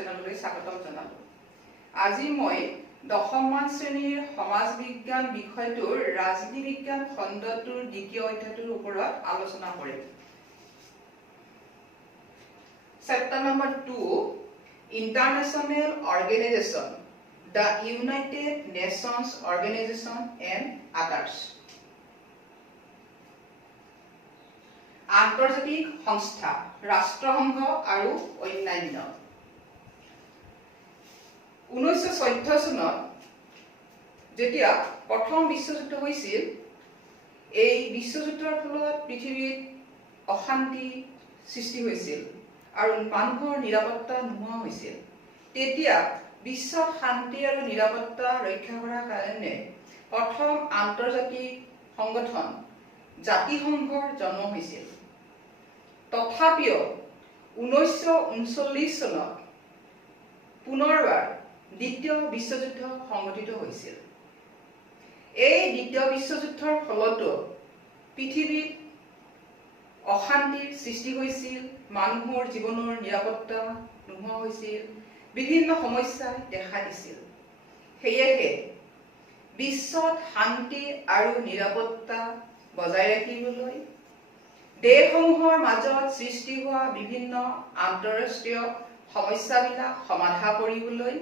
চেনেললৈ স্বাগতম জনালো। আজি মই দশমমান শ্ৰেণীৰ সমাজ বিজ্ঞান বিষয়টোৰ ৰাজনীতি বিজ্ঞান খণ্ডটোৰ দ্বিতীয় অধ্যায়টোৰ ওপৰত আলোচনা কৰিম। Chapter number 2 international organisation, the United nations organisation and others. আন্তৰ্জাতিক সংস্থা, ৰাষ্ট্ৰসংঘ আৰু অন্যান্য। 1914 চনত যেতিয়া প্ৰথম বিশ্বযুদ্ধ হৈছিল, এই বিশ্বযুদ্ধৰ ফলত পৃথিৱীত অশান্তি সৃষ্টি হৈছিল আৰু মানুহৰ নিৰাপত্তা নোহোৱা হৈছিল। তেতিয়া বিশ্বত শান্তি আৰু নিৰাপত্তা ৰক্ষা কৰাৰ কাৰণে প্ৰথম আন্তৰ্জাতিক সংগঠন জাতিসংঘৰ জন্ম হৈছিল। তথাপিও 1939 চনত পুনৰবাৰ দ্বিতীয় বিশ্বযুদ্ধ সংঘটিত হৈছিল। এই দ্বিতীয় বিশ্বযুদ্ধৰ ফলতো পৃথিৱীত অশান্তিৰ সৃষ্টি হৈছিল, মানুহৰ জীৱনৰ নিৰাপত্তা নোহোৱা হৈছিল, বিভিন্ন সমস্যাই দেখা দিছিল। সেয়েহে বিশ্বত শান্তি আৰু নিৰাপত্তা বজাই ৰাখিবলৈ দেশসমূহৰ মাজত সৃষ্টি হোৱা বিভিন্ন আন্তঃৰাষ্ট্ৰীয় সমস্যাবিলাক সমাধান কৰিবলৈ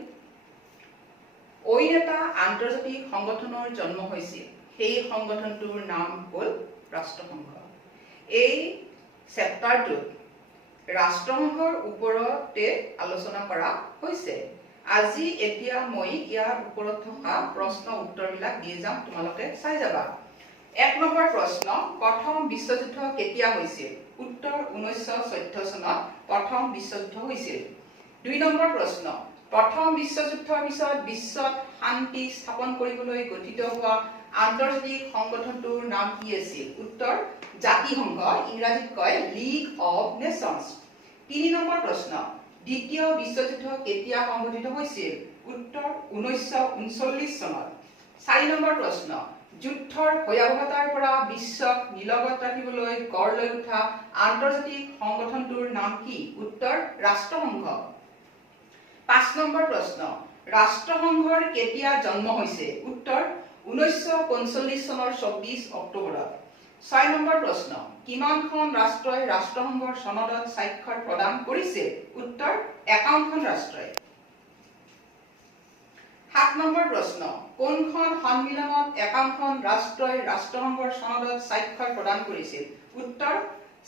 অইন এটা আন্তৰ্জাতিক সংগঠনৰ জন্ম হৈছিল। সেই সংগঠনটোৰ নাম হ'ল ৰাষ্ট্ৰসংঘ। এই চেপ্টাৰটোত ৰাষ্ট্ৰসংঘৰ ওপৰতে আলোচনা কৰা হৈছে। আজি এতিয়া মই ইয়াৰ ওপৰত থকা প্ৰশ্ন উত্তৰবিলাক দি যাম, তোমালোকে চাই যাবা। 1 নম্বৰ প্ৰশ্ন, প্ৰথম বিশ্বযুদ্ধ কেতিয়া হৈছিল? উত্তৰ 1914 চনত প্ৰথম বিশ্বযুদ্ধ হৈছিল। 2 নম্বৰ প্ৰশ্ন, প্ৰথম বিশ্বযুদ্ধৰ পিছত বিশ্বত শান্তি স্থাপন কৰিবলৈ গঠিত হোৱা আন্তৰ্জাতিক সংগঠনটোৰ নাম কি আছিল? উত্তৰ জাতিসংঘ, ইংৰাজীত কয় লীগ অফ নেশ্যনছ। 3 নম্বৰ প্ৰশ্ন, দ্বিতীয় বিশ্বযুদ্ধ কেতিয়া সংঘটিত হৈছিল? উত্তৰ 1939 চনত। 4 নম্বৰ প্ৰশ্ন, যুদ্ধৰ ভয়াৱহতাৰ পৰা বিশ্বক নিলগত ৰাখিবলৈ গঢ় লৈ উঠা আন্তৰ্জাতিক সংগঠনটোৰ নাম কি? উত্তৰ ৰাষ্ট্ৰসংঘ। 5 নম্বৰ প্ৰশ্ন, ৰাষ্ট্ৰসংঘৰ কেতিয়া জন্ম হৈছে? উত্তৰ 1945 চনৰ 24 অক্টোবৰত। 6 নম্বৰ প্ৰশ্ন, কিমানখন ৰাষ্ট্ৰই ৰাষ্ট্ৰসংঘৰ চনদত স্বাক্ষৰ প্ৰদান কৰিছে? উত্তৰ 51খন ৰাষ্ট্ৰই। 7 নম্বৰ প্ৰশ্ন, কোনখন সন্মিলনত 51খন ৰাষ্ট্ৰই ৰাষ্ট্ৰসংঘৰ চনদত স্বাক্ষৰ প্ৰদান কৰিছিল? উত্তৰ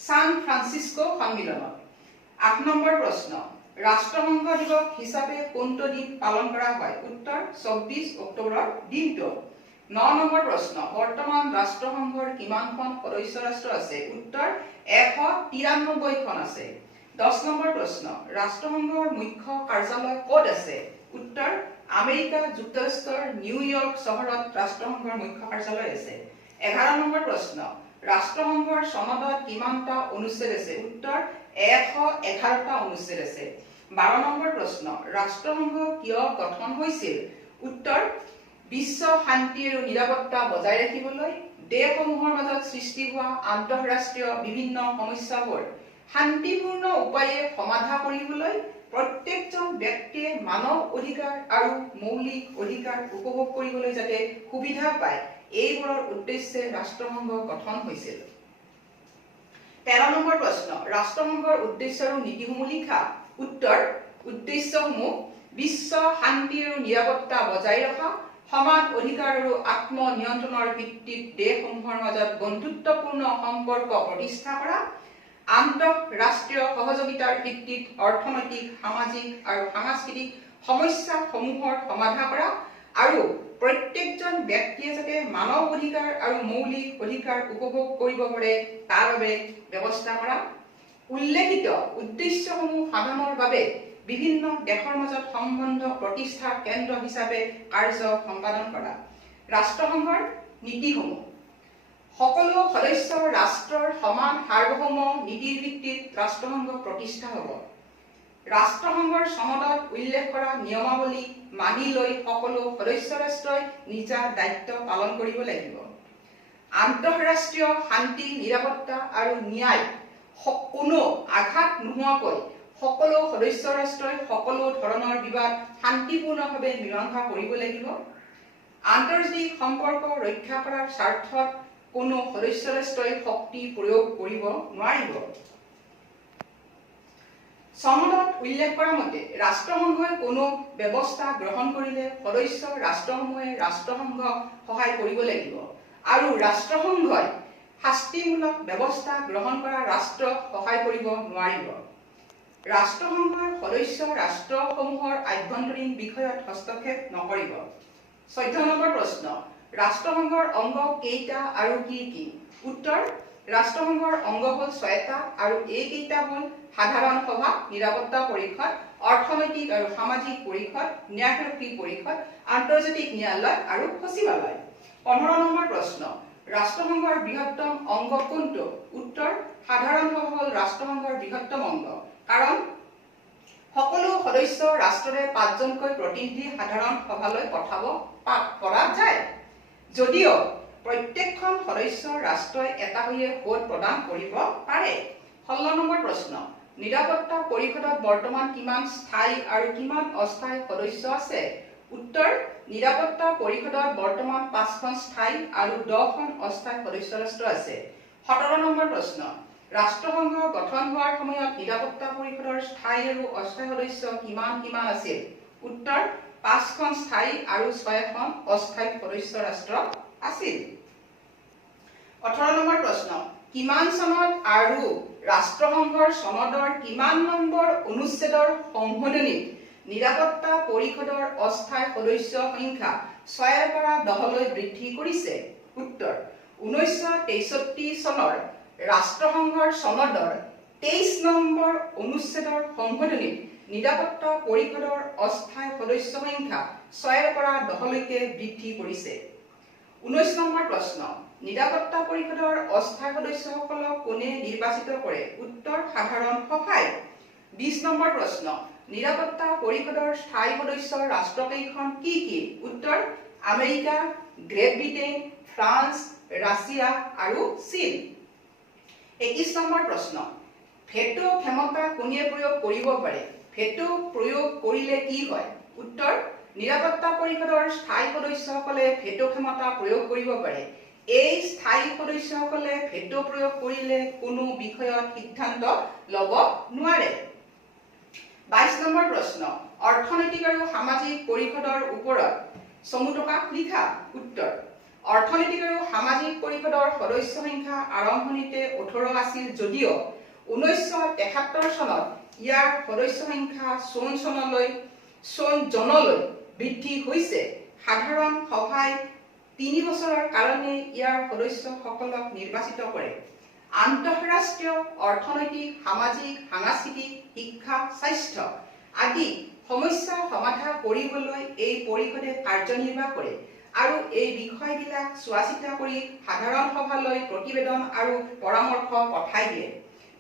ছান ফ্ৰান্সিস্কো সন্মিলনত। 8 নম্বৰ প্ৰশ্ন, ৰাষ্ট্ৰসংঘ দিৱস হিচাপে কোনটো দিন পালন কৰা হয়? উত্তৰ 24 অক্টোবৰৰ দিনটো। 9 নম্বৰ প্ৰশ্ন, বৰ্তমান ৰাষ্ট্ৰসংঘৰ কিমানখন সদস্য ৰাষ্ট্ৰ আছে? উত্তৰ 193খন আছে। 10 নম্বৰ প্ৰশ্ন, ৰাষ্ট্ৰসংঘৰ মুখ্য কাৰ্যালয় ক'ত আছে? উত্তৰ আমেৰিকা যুক্তৰাষ্ট্ৰৰ নিউয়ৰ্ক চহৰত ৰাষ্ট্ৰসংঘৰ মুখ্য কাৰ্যালয় আছে। 11 নম্বৰ প্ৰশ্ন, ৰাষ্ট্ৰসংঘৰ চনদত কিমানটা অনুচ্ছেদ আছে? উত্তৰ 111টা অনুচ্ছেদ আছে। 12 নম্বৰ প্ৰশ্ন, ৰাষ্ট্ৰসংঘ কিয় গঠন হৈছিল? উত্তৰ বিশ্ব শান্তি আৰু নিৰাপত্তা বজাই ৰাখিবলৈ দেশসমূহৰ মাজত সৃষ্টি হোৱা আন্তঃৰাষ্ট্ৰীয় বিভিন্ন সমস্যাবোৰ শান্তিপূৰ্ণ উপায়ে সমাধান কৰিবলৈ প্ৰত্যেকজন ব্যক্তিয়ে মানৱ অধিকাৰ আৰু মৌলিক অধিকাৰ উপভোগ কৰিবলৈ যাতে সুবিধা পায়, এইবোৰৰ উদ্দেশ্যে ৰাষ্ট্ৰসংঘ গঠন হৈছিল। 13 নম্বৰ প্ৰশ্ন, ৰাষ্ট্ৰসংঘৰ উদ্দেশ্য আৰু নীতিসমূহ লিখা। উত্তৰ উদ্দেশ্যসমূহ বিশ্ব শান্তি আৰু নিৰাপত্তা বজাই ৰখা, সমান অধিকাৰ আৰু আত্মনিয়ন্ত্ৰণৰ ভিত্তিত দেশসমূহৰ মাজত বন্ধুত্বপূৰ্ণ সম্পৰ্ক প্ৰতিষ্ঠা কৰা, আন্তঃৰাষ্ট্ৰীয় সহযোগিতাৰ ভিত্তিত অৰ্থনৈতিক, সামাজিক আৰু সাংস্কৃতিক সমস্যাসমূহৰ সমাধান কৰা আৰু প্ৰত্যেকজন ব্যক্তিয়ে যাতে মানৱ অধিকাৰ আৰু মৌলিক অধিকাৰ উপভোগ কৰিব পাৰে তাৰ বাবে ব্যৱস্থা কৰা। উল্লেখিত উদ্দেশ্যসমূহ সাধনৰ বাবে বিভিন্ন দেশৰ মাজত সম্বন্ধ প্ৰতিষ্ঠাৰ কেন্দ্ৰ হিচাপে কাৰ্য সম্পাদন কৰা। ৰাষ্ট্ৰসংঘৰ নীতিসমূহ, সকলো সদস্য ৰাষ্ট্ৰৰ সমান সাৰ্বভৌম নীতিৰ ভিত্তিত ৰাষ্ট্ৰসংঘ প্ৰতিষ্ঠা হ'ব। ৰাষ্ট্ৰসংঘৰ চনদত উল্লেখ কৰা নিয়মাৱলী মানি লৈ সকলো সদস্য ৰাষ্ট্ৰই নিজা দায়িত্ব পালন কৰিব লাগিব। আন্তঃৰাষ্ট্ৰীয় শান্তি, নিৰাপত্তা আৰু ন্যায় কোনো আঘাত নোহোৱাকৈ সকলো সদস্য ৰাষ্ট্ৰই সকলো ধৰণৰ বিবাদ শান্তিপূৰ্ণভাৱে মীমাংসা কৰিব লাগিব। আন্তৰ্জাতিক সম্পৰ্ক ৰক্ষা কৰাৰ স্বাৰ্থত কোনো সদস্য ৰাষ্ট্ৰই শক্তি প্ৰয়োগ কৰিব নোৱাৰিব। সনদত উল্লেখ কৰা মতে ৰাষ্ট্ৰসংঘই কোনো ব্যৱস্থা গ্ৰহণ কৰিলে সদস্য ৰাষ্ট্ৰসমূহে ৰাষ্ট্ৰসংঘক সহায় কৰিব লাগিব আৰু ৰাষ্ট্ৰসংঘই শাস্তিমূলক ব্যৱস্থা গ্ৰহণ কৰা ৰাষ্ট্ৰক সহায় কৰিব নোৱাৰিব। ৰাষ্ট্ৰসংঘৰ সদস্য ৰাষ্ট্ৰসমূহৰ আভ্যন্তৰীণ বিষয়ত হস্তক্ষেপ নকৰিব। 14 নম্বৰ প্ৰশ্ন, ৰাষ্ট্ৰসংঘৰ অংগ কেইটা আৰু কি কি? উত্তৰ, ৰাষ্ট্ৰসংঘৰ অংগ হ'ল 6টা আৰু এইকেইটা হ'ল সাধাৰণ সভা, নিৰাপত্তা পৰিষদ, অৰ্থনৈতিক আৰু সামাজিক পৰিষদ, ন্যায়ৰক্ষী পৰিষদ, আন্তৰ্জাতিক ন্যায়ালয় আৰু সচিবালয়। 15 নম্বৰ প্ৰশ্ন, ৰাষ্ট্ৰসংঘৰ বৃহত্তম অংগ কোনটো? উত্তৰ, সাধাৰণ সভা হ'ল ৰাষ্ট্ৰসংঘৰ বৃহত্তম অংগ, কাৰণ সকলো সদস্য ৰাষ্ট্ৰৰে 5জনকৈ প্ৰতিনিধি সাধাৰণ সভালৈ পঠাব পৰা যায়, যদিও প্ৰত্যেকখন সদস্য ৰাষ্ট্ৰই এটা হৈয়ে ভোট প্ৰদান কৰিব পাৰে। 16 নম্বৰ প্ৰশ্ন, নিৰাপত্তা পৰিষদত বৰ্তমান কিমান স্থায়ী আৰু কিমান অস্থায়ী সদস্য আছে? উত্তৰ, নিৰাপত্তা পৰিষদত বৰ্তমান 5খন স্থায়ী আৰু 10খন অস্থায়ী সদস্য ৰাষ্ট্ৰ আছে। 17 নম্বৰ প্ৰশ্ন, ৰাষ্ট্ৰসংঘ গঠন হোৱাৰ সময়ত নিৰাপত্তা পৰিষদৰ স্থায়ী আৰু অস্থায়ী সদস্য কিমান কিমান আছিল? উত্তৰ, 5খন স্থায়ী আৰু 6খন অস্থায়ী সদস্য ৰাষ্ট্ৰ আছিল। 18 নম্বৰ প্ৰশ্ন, কিমান চনত আৰু ৰাষ্ট্ৰসংঘৰ চনদৰ কিমান নম্বৰ অনুচ্ছেদৰ সংশোধনীত নিৰাপত্তা পৰিষদৰ অস্থায়ী সদস্য সংখ্যা 6ৰ পৰা 10লৈ বৃদ্ধি কৰিছে? উত্তৰ, 1963 চনৰ ৰাষ্ট্ৰসংঘৰ চনদৰ 23 নম্বৰ অনুচ্ছেদৰ সংশোধনীত নিৰাপত্তা পৰিষদৰ অস্থায়ী সদস্য সংখ্যা 6ৰ পৰা 10লৈকে বৃদ্ধি কৰিছে। 19 নম্বৰ প্ৰশ্ন, নিৰাপত্তা পৰিষদৰ অস্থায়ী সদস্যসকলক কোনে নিৰ্বাচিত কৰে? উত্তৰ, সাধাৰণ সভাই। 20 নম্বৰ প্ৰশ্ন, নিৰাপত্তা পৰিষদৰ স্থায়ী সদস্য ৰাষ্ট্ৰকেইখন কি কি? উত্তৰ, America, great Britain, France, Russia আৰু চীন। 21 নম্বৰ প্ৰশ্ন, ভেটো ক্ষমতা কোনে প্ৰয়োগ কৰিব পাৰে? ভেটো প্ৰয়োগ কৰিলে কি হয়? উত্তৰ, নিৰাপত্তা পৰিষদৰ স্থায়ী সদস্যসকলে ভেটো ক্ষমতা প্ৰয়োগ কৰিব পাৰে। এই স্থায়ী সদস্যসকলে ভেটো প্ৰয়োগ কৰিলে কোনো বিষয়ত সিদ্ধান্ত ল'ব নোৱাৰে। 22 নম্বৰ প্ৰশ্ন, অৰ্থনৈতিক আৰু সামাজিক পৰিষদৰ ওপৰত চমু টকা লিখা। উত্তৰ, অৰ্থনৈতিক আৰু সামাজিক পৰিষদৰ সদস্য সংখ্যা আৰম্ভণিতে 18 আছিল যদিও 1973 চনত ইয়াৰ সদস্য সংখ্যা 54 জনলৈ বৃদ্ধি হৈছে। সাধাৰণ সভাই 3 বছৰৰ কাৰণে ইয়াৰ সদস্যসকলক নিৰ্বাচিত কৰে। আন্তঃৰাষ্ট্ৰীয় অৰ্থনৈতিক, সামাজিক, সাংস্কৃতিক, শিক্ষা, স্বাস্থ্য আদি সমস্যা সমাধান কৰিবলৈ এই পৰিষদে কাৰ্যনিৰ্বাহ কৰে আৰু এই বিষয়বিলাক চোৱাচিতা কৰি সাধাৰণ সভালৈ প্ৰতিবেদন আৰু পৰামৰ্শ পঠাই দিয়ে।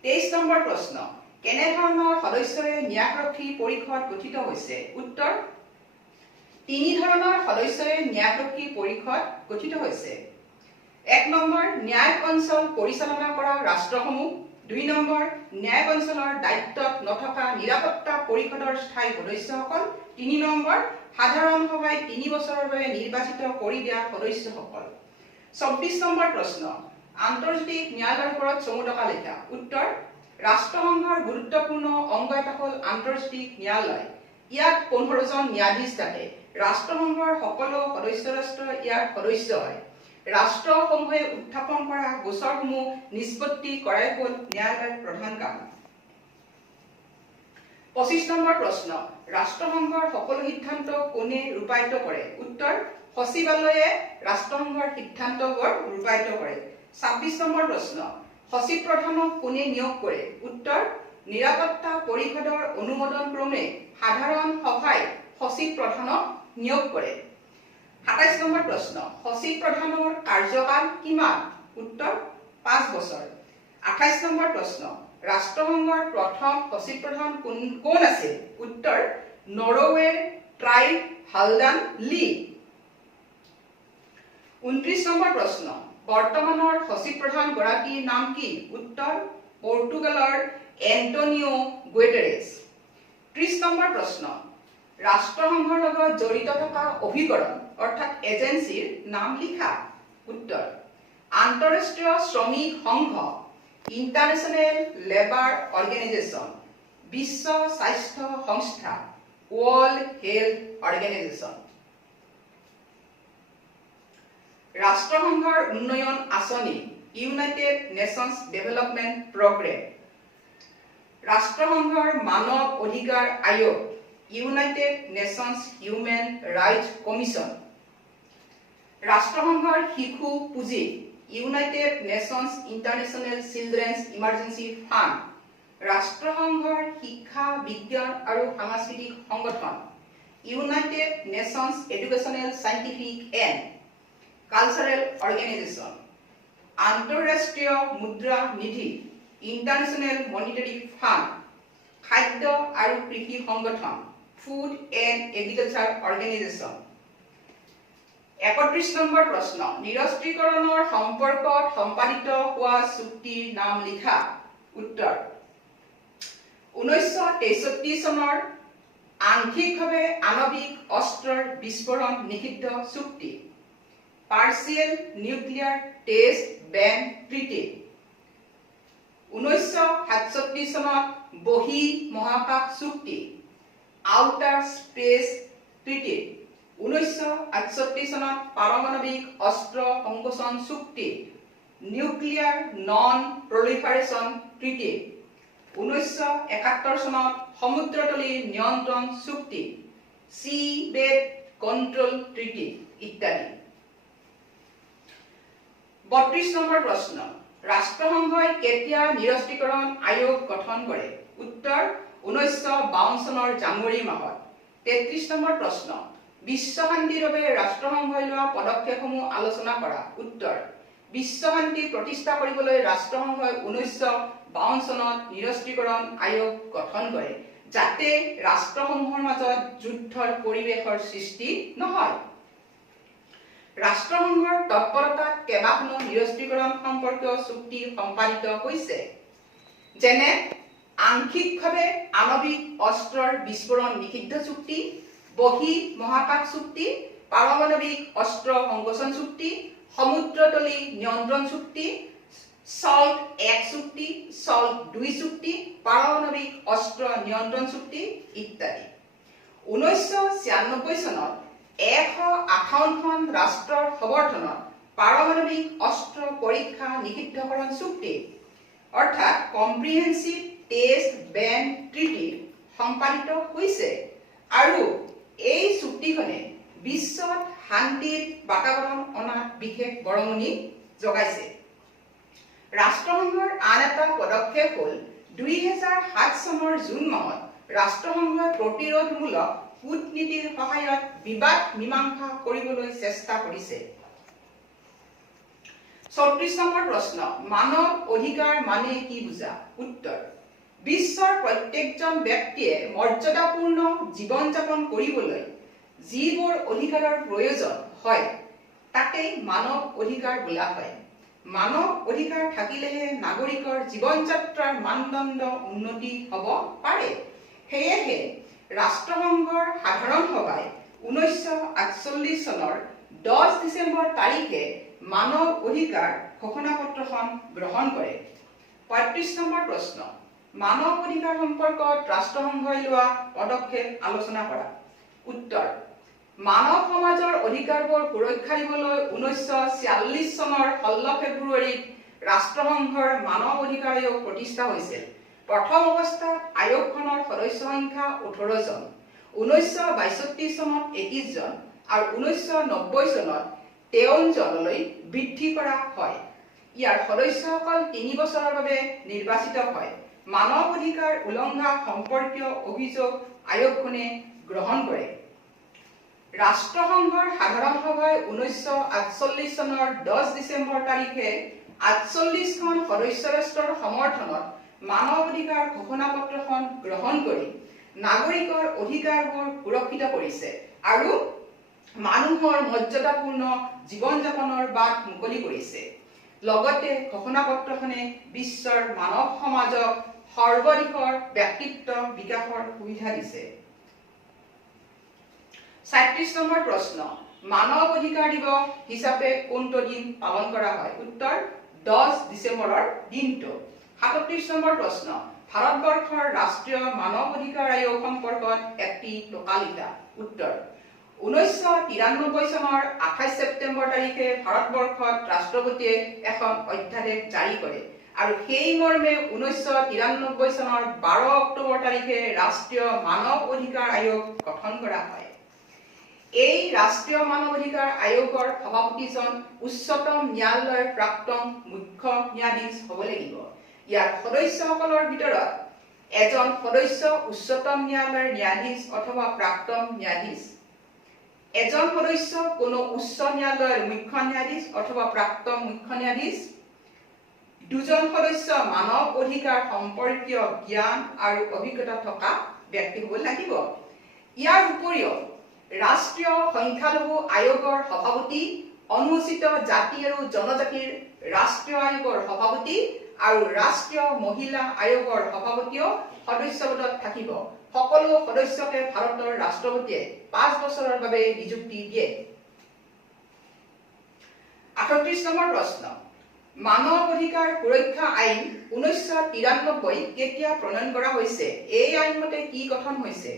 23 নম্বৰ প্ৰশ্ন, কেনেধৰণৰ সদস্যৰে ন্যায়ৰক্ষী পৰিষদ গঠিত হৈছে? উত্তৰ, 3 ধৰণৰ সদস্যৰে ন্যায়ৰক্ষী পৰিষদ গঠিত হৈছে। 1 নম্বৰ, ন্যায় অঞ্চল পৰিচালনা কৰা ৰাষ্ট্ৰসমূহ। 2 নম্বৰ, ন্যায় অঞ্চলৰ দায়িত্বত নথকা নিৰাপত্তা পৰিষদৰ স্থায়ী সদস্যসকল। 3 নম্বৰ, সাধাৰণ সভাই 3 বছৰৰ বাবে নিৰ্বাচিত কৰি দিয়া সদস্যসকল। 24 নম্বৰ প্ৰশ্ন, আন্তৰ্জাতিক ন্যায়ালয়ৰ ওপৰত চমু টকা লিখা। উত্তৰ, ৰাষ্ট্ৰসংঘৰ গুৰুত্বপূৰ্ণ অংগ এটা হ'ল আন্তৰ্জাতিক ন্যায়ালয়। ইয়াত 15জন ন্যায়াধীশ থাকে। ৰাষ্ট্ৰসংঘৰ সকলো সদস্য ৰাষ্ট্ৰ ইয়াৰ সদস্য হয়। ৰাষ্ট্ৰসমূহে উত্থাপন কৰা গোচৰসমূহ নিষ্পত্তি কৰাই হ'ল ন্যায়ালয়ৰ প্ৰধান কাম। 25 নম্বৰ প্ৰশ্ন, ৰাষ্ট্ৰসংঘৰ সকলো সিদ্ধান্ত কোনে ৰূপায়িত কৰে? উত্তৰ, সচিবালয়ে ৰাষ্ট্ৰসংঘৰ সিদ্ধান্তবোৰ ৰূপায়িত কৰে। 26 নম্বৰ প্ৰশ্ন, সচিব প্ৰধানক কোনে নিয়োগ কৰে? উত্তৰ, নিৰাপত্তা পৰিষদৰ অনুমোদন ক্ৰমে সাধাৰণ সভাই সচিব প্ৰধানক নিয়োগ কৰে। 27 নম্বৰ প্ৰশ্ন, সচিব প্ৰধানৰ কাৰ্যকাল কিমান? উত্তৰ, 5 বছৰ। 28 নম্বৰ প্ৰশ্ন, ৰাষ্ট্ৰসংঘৰ প্ৰথম সচিব প্ৰধান কোন আছিল? উত্তৰ, নৰৱেৰ ট্ৰাইব হালদান লি। 29 নম্বৰ প্ৰশ্ন, বৰ্তমানৰ সচিব প্ৰধান গৰাকীৰ নাম কি? উত্তৰ, পৰ্তুগালৰ এণ্টনিও গুটেৰেছ। 30 নম্বৰ প্ৰশ্ন, ৰাষ্ট্ৰসংঘৰ লগত জড়িত থকা অভিকৰণ অৰ্থাৎ এজেন্সিৰ নাম লিখা। উত্তৰ, আন্তঃৰাষ্ট্ৰীয় শ্ৰমিক সংঘ, ইণ্টাৰনেশ্যনেল লেবাৰ অৰ্গেনাইজেশ্যন, বিশ্ব স্বাস্থ্য সংস্থা, ৱৰ্ল্ড হেল্থ অৰ্গেনাইজেশ্যন। ৰাষ্ট্ৰসংঘৰ উন্নয়ন আঁচনি ইউনাইটেড নেশ্যনছ ডেভেলপমেণ্ট প্ৰগ্ৰেম। ৰাষ্ট্ৰসংঘৰ মানৱ অধিকাৰ আয়োগ United nations human rights commission. ৰাষ্ট্ৰসংঘৰ শিশু পুঁজি United nations international children's emergency fund. ৰাষ্ট্ৰসংঘৰ শিক্ষা বিজ্ঞান আৰু সাংস্কৃতিক সংগঠন United nations educational scientific and cultural organisation. আন্তঃৰাষ্ট্ৰীয় মুদ্ৰা নিধি ইণ্টাৰনেশ্যনেল মনিটাৰী ফাণ্ড। খাদ্য আৰু কৃষি সংগঠন food and agriculture organisation. 31 number প্ৰশ্ন, নিৰস্ত্ৰীকৰণৰ সম্পৰ্কত সম্পাদিত হোৱা চুক্তিৰ নাম লিখা। উত্তৰ, 1963 চনৰ আংশিকভাৱে আণৱিক অস্ত্ৰৰ বিস্ফোৰণ নিষিদ্ধ চুক্তি, partial nuclear test Ben treaty. 1967 চনত বহি মহাকাশ চুক্তি, আউটাৰ স্পেচ ট্ৰিটি। 1968 চনত পাৰমাণৱিক অস্ত্ৰ সংকোচন চুক্তি, নিউক্লিয়াৰ নন প্ৰলিফাৰেশ্যন ট্ৰিটি। 1971 চনত সমুদ্ৰতলীৰ নিয়ন্ত্ৰণ চুক্তি, চি বেড কণ্ট্ৰল ট্ৰিটি ইত্যাদি। 32 নম্বৰ প্ৰশ্ন, ৰাষ্ট্ৰসংঘই কেতিয়া নিৰস্ত্ৰীকৰণ আয়োগ গঠন কৰে? উত্তৰ, 1952 চনৰ জানুৱাৰী মাহত। 33 নম্বৰ প্ৰশ্ন, বিশ্ব শান্তিৰ বাবে ৰাষ্ট্ৰসংঘই লোৱা পদক্ষেপসমূহ আলোচনা কৰা। উত্তৰ, বিশ্ব শান্তি প্ৰতিষ্ঠা কৰিবলৈ ৰাষ্ট্ৰসংঘই 1952 চনত নিৰস্ত্ৰীকৰণ আয়োগ গঠন কৰে, যাতে ৰাষ্ট্ৰসমূহৰ মাজত যুদ্ধৰ পৰিৱেশৰ সৃষ্টি নহয়। ৰাষ্ট্ৰসংঘৰ তৎপৰতাত কেইবাখনো নিৰস্ত্ৰীকৰণ সম্পৰ্কীয় চুক্তি সম্পাদিত হৈছে, যেনে আংশিকভাৱে আণৱিক অস্ত্ৰৰ বিস্ফোৰণ নিষিদ্ধ চুক্তি, বহি মহাকাশ চুক্তি, পাৰমাণৱিক অস্ত্ৰ সংকোচন চুক্তি, সমুদ্ৰতলী নিয়ন্ত্ৰণ চুক্তি, সল্ট 1 চুক্তি, সল্ট 2 চুক্তি, পাৰমাণৱিক অস্ত্ৰ নিয়ন্ত্ৰণ চুক্তি ইত্যাদি। 1996 চনত 158খন ৰাষ্ট্ৰৰ সমৰ্থনত পাৰমাণৱিক অস্ত্ৰ পৰীক্ষা নিষিদ্ধকৰণ চুক্তি অৰ্থাৎ কম্প্ৰিহেনচিভ টেষ্ট বেন ট্ৰিটি সম্পাদিত হৈছে আৰু এই চুক্তিখনে বিশ্বত শান্তিৰ বাতাবৰণ অনাত বিশেষ বৰঙণি যোগাইছে। ৰাষ্ট্ৰসংঘৰ আন এটা পদক্ষেপ হ'ল 2007 চনৰ জুন মাহত ৰাষ্ট্ৰসংঘই প্ৰতিৰোধমূলক কূটনীতিৰ সহায়ত বিবাদ মীমাংসা কৰিবলৈ চেষ্টা কৰিছে। 34 নম্বৰ প্ৰশ্ন, মানৱ অধিকাৰ মানে কি বুজা? উত্তৰ, বিশ্বৰ প্ৰত্যেকজন ব্যক্তিয়ে মৰ্যাদাপূৰ্ণ জীৱন যাপন কৰিবলৈ যিবোৰ অধিকাৰৰ প্ৰয়োজন হয় তাকেই মানৱ অধিকাৰ বোলা হয়। মানৱ অধিকাৰ থাকিলেহে নাগৰিকৰ জীৱন যাত্ৰাৰ মানদণ্ড উন্নতি হ'ব পাৰে। সেয়েহে ৰাষ্ট্ৰসংঘৰ সাধাৰণ সভাই 1948 চনৰ 10 ডিচেম্বৰ তাৰিখে মানৱ অধিকাৰ ঘোষণাপত্ৰখন গ্ৰহণ কৰে। 35 নম্বৰ প্ৰশ্ন, মানৱ অধিকাৰ সম্পৰ্কত ৰাষ্ট্ৰসংঘই লোৱা পদক্ষেপ আলোচনা কৰা। উত্তৰ, মানৱ সমাজৰ অধিকাৰবোৰ সুৰক্ষা দিবলৈ 1946 চনৰ 16 ফেব্ৰুৱাৰীত ৰাষ্ট্ৰসংঘৰ মানৱ অধিকাৰ আয়োগ প্ৰতিষ্ঠা হৈছিল। প্ৰথম অৱস্থাত আয়োগখনৰ সদস্য সংখ্যা 18 জন, 1962 চনত 21 জন আৰু 1990 চনত 53 জনলৈ বৃদ্ধি কৰা হয়। ইয়াৰ সদস্যসকল 3 বছৰৰ বাবে নিৰ্বাচিত হয়। মানৱ অধিকাৰ উলংঘা সম্পৰ্কীয় অভিযোগ আয়োগখনে গ্ৰহণ কৰে। ৰাষ্ট্ৰসংঘৰ সাধাৰণ সভাই 1948 চনৰ 10 ডিচেম্বৰ তাৰিখে 48খন সদস্য ৰাষ্ট্ৰৰ সমৰ্থনত মানৱ অধিকাৰ ঘোষণাপত্ৰখন গ্ৰহণ কৰি নাগৰিকৰ অধিকাৰবোৰ সুৰক্ষিত কৰিছে আৰু মানুহৰ মৰ্যাদাপূৰ্ণ জীৱন যাপনৰ বাট মুকলি কৰিছে। লগতে ঘোষণাপত্ৰখনে বিশ্বৰ মানৱ সমাজক সৰ্বদিশৰ ব্যক্তিত্ব বিকাশৰ সুবিধা দিছে। ৩৭ নম্বৰ প্ৰশ্ন, মানৱ অধিকাৰ দিৱস হিচাপে কোনটো দিন পালন কৰা হয়? উত্তৰ 10 ডিচেম্বৰৰ দিনটো। ৩৭ নম্বৰ প্ৰশ্ন, ভাৰতবৰ্ষৰ ৰাষ্ট্ৰীয় মানৱ অধিকাৰ আয়োগ সম্পৰ্কত একটি টোকালিকা। উত্তৰ 1993 চনৰ 28 ছেপ্টেম্বৰ তাৰিখে ভাৰতবৰ্ষত ৰাষ্ট্ৰপতিয়ে এখন অধ্যাদেশ জাৰি কৰে আৰু সেই মৰ্মে 1993 চনৰ 12 অক্টোবৰ তাৰিখে ৰাষ্ট্ৰীয় মানৱ অধিকাৰ আয়োগ গঠন কৰা হয়। এই ৰাষ্ট্ৰীয় মানৱ অধিকাৰ আয়োগৰ সভাপতিজন উচ্চতম ন্যায়ালয়ৰ প্ৰাক্তন মুখ্য ন্যায়াধীশ হ'ব লাগিব। ইয়াৰ সদস্যসকলৰ ভিতৰত এজন সদস্য উচ্চতম ন্যায়ালয়ৰ ন্যায়াধীশ অথবা প্ৰাক্তন ন্যায়াধীশ, এজন সদস্য কোনো উচ্চ ন্যায়ালয়ৰ মুখ্য ন্যায়াধীশ অথবা প্ৰাক্তন মুখ্য ন্যায়াধীশ, দুজন সদস্য মানৱ অধিকাৰ সম্পৰ্কীয় জ্ঞান আৰু অভিজ্ঞতা থকা ব্যক্তি হ'ব লাগিব। ইয়াৰ উপৰিও ৰাষ্ট্ৰীয় সংখ্যালঘু আয়োগৰ সভাপতি, অনুসূচিত জাতি আৰু জনজাতিৰ ৰাষ্ট্ৰীয় আয়োগৰ সভাপতি আৰু ৰাষ্ট্ৰীয় মহিলা আয়োগৰ সভাপতিও সদস্যপদত থাকিব। সকলো সদস্যকে ভাৰতৰ ৰাষ্ট্ৰপতিয়ে 5 বছৰৰ বাবে নিযুক্তি দিয়ে। ৩৮ নম্বৰ প্ৰশ্ন, মানৱ অধিকাৰ সুৰক্ষা আইন 1993 কেতিয়া প্ৰণয়ন কৰা হৈছে? এই আইন মতে কি গঠন হৈছে?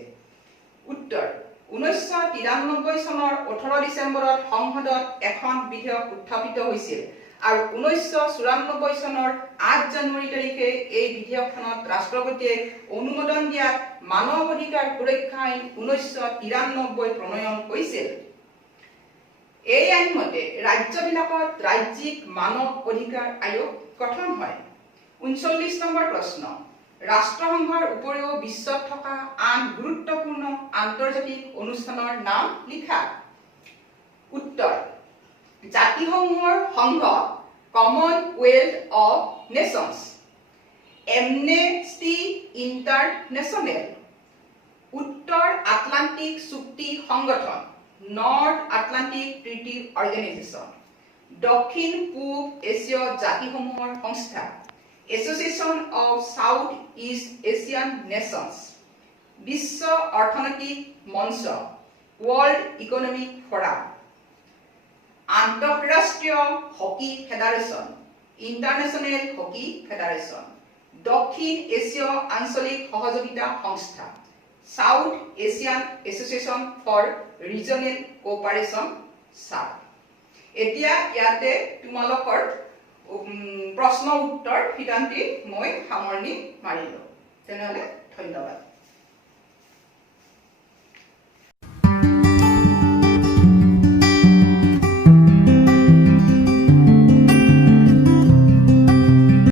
উত্তৰ 1993 চনৰ 18 ডিচেম্বৰত সংসদত এখন বিধেয়ক উত্থাপিত হৈছিল আৰু 1994 চনৰ 8 জানুৱাৰী তাৰিখে এই বিধেয়কখনত ৰাষ্ট্ৰপতিয়ে অনুমোদন দিয়াত মানৱ অধিকাৰ সুৰক্ষা আইন 1993 প্ৰণয়ন কৰিছিল। এই আইন মতে ৰাজ্যবিলাকত ৰাজ্যিক মানৱ অধিকাৰ আয়োগ গঠন হয়। 39 নম্বৰ প্ৰশ্ন, ৰাষ্ট্ৰসংঘৰ উপৰিও বিশ্বত থকা আন গুৰুত্বপূৰ্ণ আন্তৰ্জাতিক অনুষ্ঠানৰ নাম লিখা। উত্তৰ জাতিসমূহৰ সংঘ, Commonwealth of nations, Amnesty international, উত্তৰ আটলাণ্টিক চুক্তি সংগঠন, নৰ্থ আটলাণ্টিক ট্ৰিটি অৰ্গেনাইজেশ্যন, দক্ষিণ পূব এছীয় জাতিসমূহৰ সংস্থা, association of south east Asian nations, বিশ্ব অৰ্থনৈতিক মঞ্চ, ৱৰ্ল্ড ইকনমিক ফৰাম, আন্তঃৰাষ্ট্ৰীয় hockey federation, international hockey federation, দক্ষিণ এছীয় আঞ্চলিক সহযোগিতা সংস্থা, south Asian association for regional cooperation SAARC. এতিয়া ইয়াতে তোমালোকৰ প্ৰশ্ন উত্তৰ শিতানটি মই সামৰণি মাৰিলোঁ। তেনেহ'লে ধন্যবাদ।